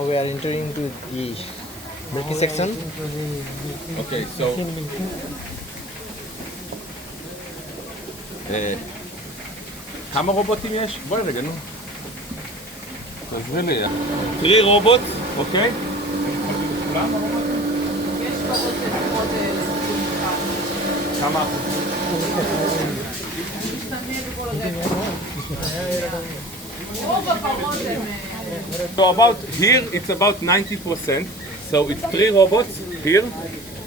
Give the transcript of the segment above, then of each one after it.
We are entering to the milking section. Okay, so כמה רובוטים יש? בואי רגע, נו. תעזרי לי. 3 robots, אוקיי? כולם הרובוטים? יש פחות לפחות כמה אחוזים? רוב הפרות הם... So about here it's about 90%. So it's 3 robots here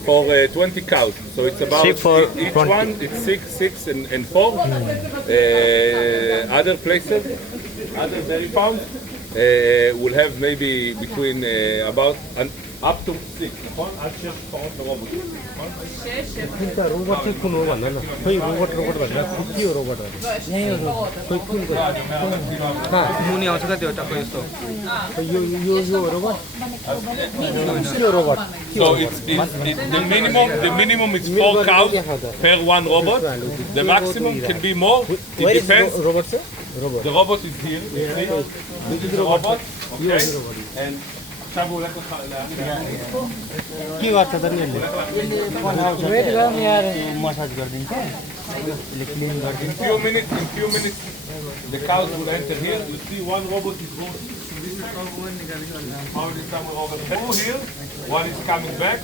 for 20 cows. So it's about Six for each 20. one. It's 6 and 4. Other places, other dairy farms will have maybe between about up to 6. נכון? עד 6 פרות לרובוט. 진짜 로봇이 큰 로봇 아니야? 거의 로봇 아니라 쿠키 로봇 아니야? 거의 큰 거. 문이 어떻게 되어 있다고 했어? 요 로봇? 쿠키 로봇. So it's the minimum is 4 cows per 1 robot. The maximum can be more. Where It is depends. robot, sir? Robot. The robot is here. You see? This is the robot. Okay. And עכשיו הוא הולך לך להגיד. की बात था नहीं ले weight गर्म यार massage कर दिन्छ clean कर In few minutes the cows will enter here. You see one robot is going. How is somewhere over here? One is coming back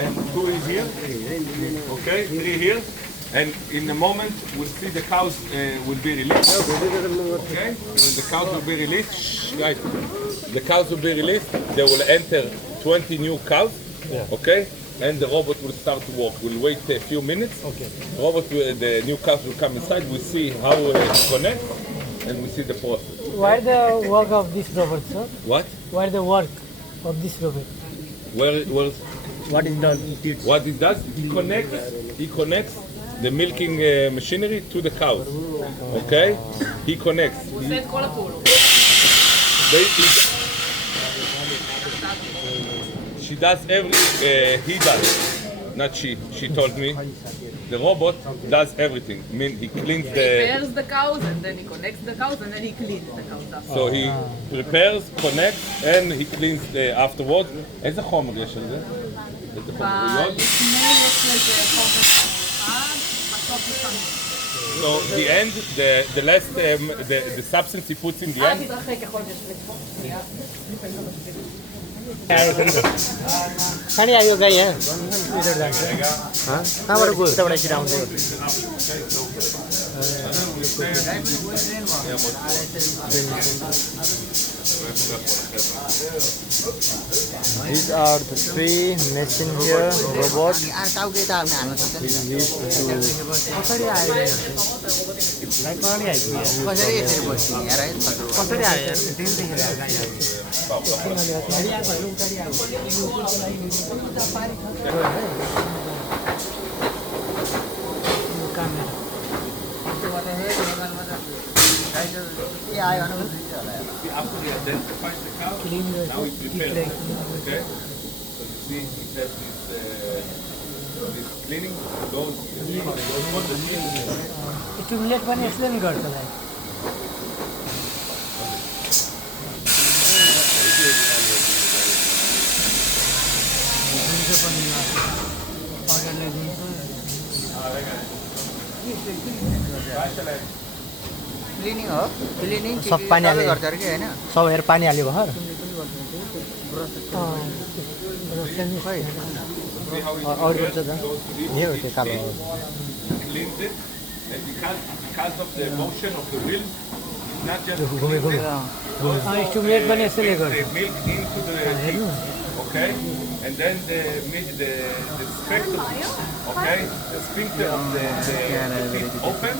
and 2 is here. Okay, 3 here. And in a moment we'll see the cows will be released. Okay, when the cows will be released, guys, the cows will be released. They will enter 20 new cows. Okay, and the robot will start to walk. We'll wait a few minutes. Okay. The new cows will come inside. We see how it connects, and we see the process. Why the work of this robot, sir? What? Why the work of this robot? what is done What it does? He connects the milking machinery to the cows. Okay? He connects. הוא עושה את כל הפעולות. She does he does, not she. She told me. The robot does everything. I mean, he cleans He the. prepares the cows and then he connects the cows and then he cleans the cows after. So he prepares, connects, and he cleans afterwards. איזה חומר יש על זה? איזה חומריות? לפני יש לזה חומר אחד, בסוף יש שם. So the end, the last, the substance he puts in the end. תתרחק ככל שיש. खानी आयो गाई यहाँ कहाँबाट गयो यताबाट एकछिन आउँदै These are the 3 machine here, robots. After he identifies the cow, now he prepares. Okay? So you see, he has this cleaning goes on the stimulate पनि यसले नि गर्छ भाइ क्लिनिङ हो क्लिनिङ सब पानी हाल्यो गर्छ अरे कि हैन सब हेर पानी हाल्यो भर अरू गर्छ त यही हो त्यो कालो cleans it, and because of the motion of the wheel, it's not just stimulate पनि यसले गर्छ the milk into the teeth, okay? And then the spectrum, okay? The sphincter of the teeth open.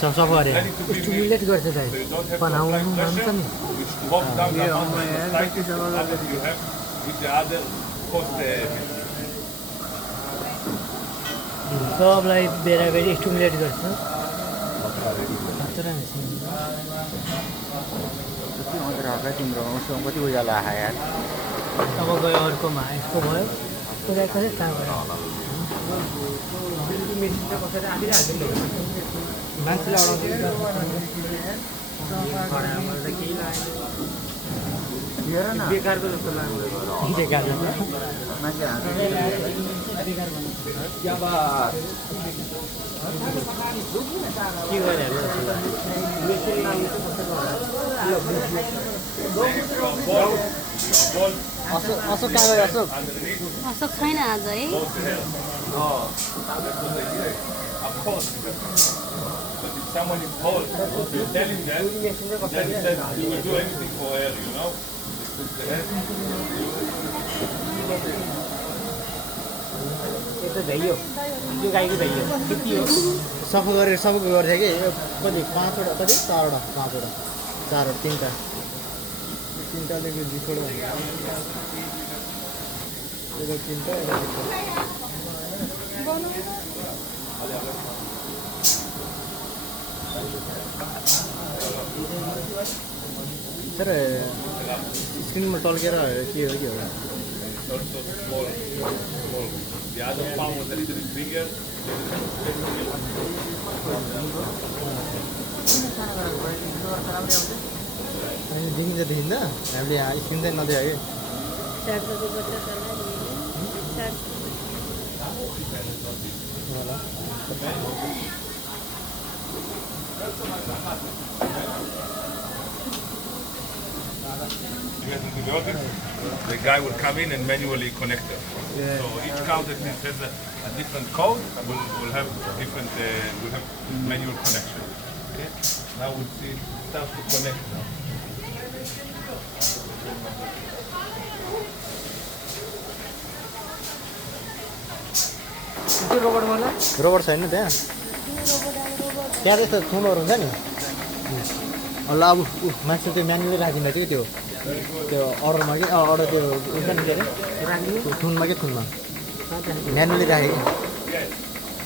सब गरे stimulate गर्छ भाइ बनाउनु भन्छ नि Which walks down the mountain that you have with the other cost. सबलाई बेराबेरी स्टिमुलेट गर्छ तिम्रो उसको कति उज्यालो आयो यार अब गयो अर्कोमा यस्तो भयो कसै कसै थाहा भयो मेसिन त कसरी आधी हाल्दैन मान्छेले अडाउँदैन हेर न बेकारको जस्तो लाग्यो बेकार मान्छे हात के गरिहाल्नु जस्तो लाग्यो मेसिन लाग्नु चाहिँ कस्तो अशोक कहाँ गयो अशोक अशोक छैन आज है Of course. But if someone is cold, you tell him that, then he says you will do anything for her, you know? He puts the head. यो त भइयो यो गाईको भइयो कति हो सफा गरेर सबको गर्थ्यो कि कति 5 वटा कति 4 वटा 5 वटा 4 वटा 3टा 3टाले यो जिखोड भयो यो 3टा तर स्क्रिनमा टल्केर के हो के हो Also small. The other palm was a little bit bigger. अनि देखिन्छ देखिँदा हामीले स्क्रिन चाहिँ नदेखायो The guy will come in and manually connect them. Yeah. So each cow that has a different code will have different will have manual connection. Okay? Now we'll see it starts to connect now. त्यो robot मलाई robot छैन त्यहाँ त्यहाँ त्यस्तो थुनहरू हुन्छ नि ल अब मान्छे त्यो म्यानुअली राखिँदा चाहिँ त्यो अर्डरमा कि अर्डर त्यो हुन्छ नि के अरे थुनमा के थुनमा म्यानुअली राखेँ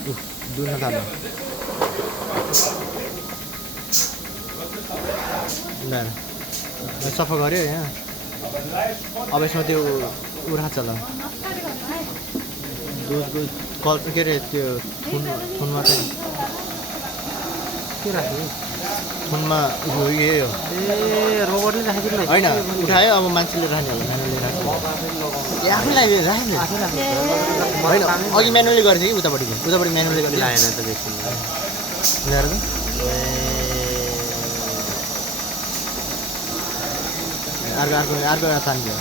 कि डुल्न थाल्यो ल सफा गऱ्यो यहाँ अब यसमा त्यो उराछ ल दुधको कल के अरे त्यो थुनमा चाहिँ के राख्ने थुनमा यो ए रोबोटले राखिदिनु होइन उठायो अब मान्छेले राख्ने होला म्यानुअली राख्ने आफैलाई राख्ने होइन अघि म्यानुअली गरेको थियो कि उतापट्टि म्यानुअली गरेको लाएन त बेसी ल्याएर त अर्को तान्थ्यो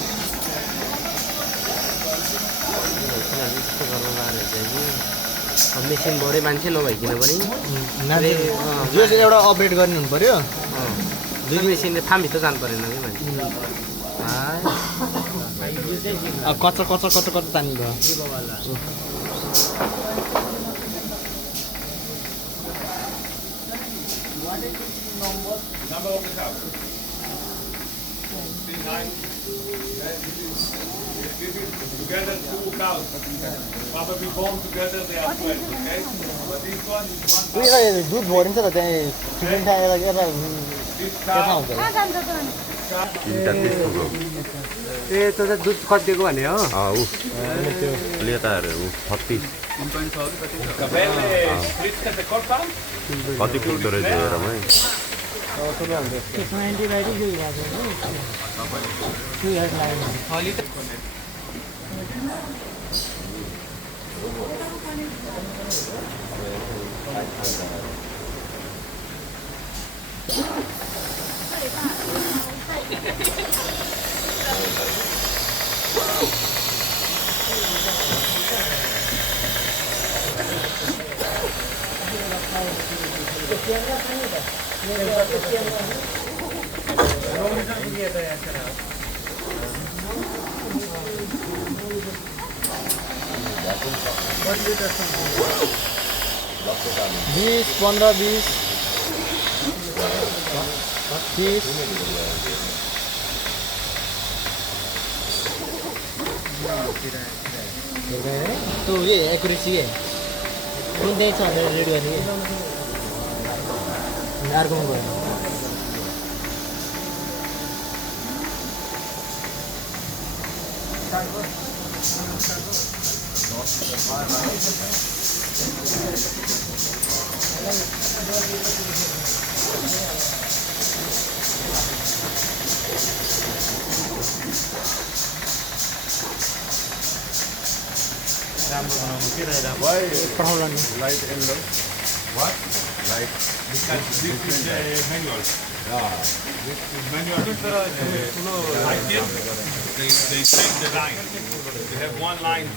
मेसिन भरे मान्छे नभइकन पनि जो एउटा अपडेट गर्ने हुनु पर्यो दुई मेसिनले फार्मभित्र जानु परेन कि मान्छे कच्चा तान्नु भयो Number of the cow. 9. Together 2 cows. Probably born together they are 12, okay? But this one is one cow. उयो दुध भरिन्छ त त्यहाँ चिकन खाएर एउटा This के थाहा cow. हुन्छ ए त्यो त दुध कति दिएको भने हो Capelle Fritz the corpa. कति पुग्दो रहेछ हेरमै त्यसमा एन्टिबायोटिक युज भएको छ 2 इयर्स लाग्यो बीस 15 20 30 तो ये एक्युरेसी है कुन चाहिँ छ भनेर रेडी गर्ने अर्कोमा गयो Why light yellow? What? Light. Because this is manual. Yeah. This is manual. I think they change the line. They have one line.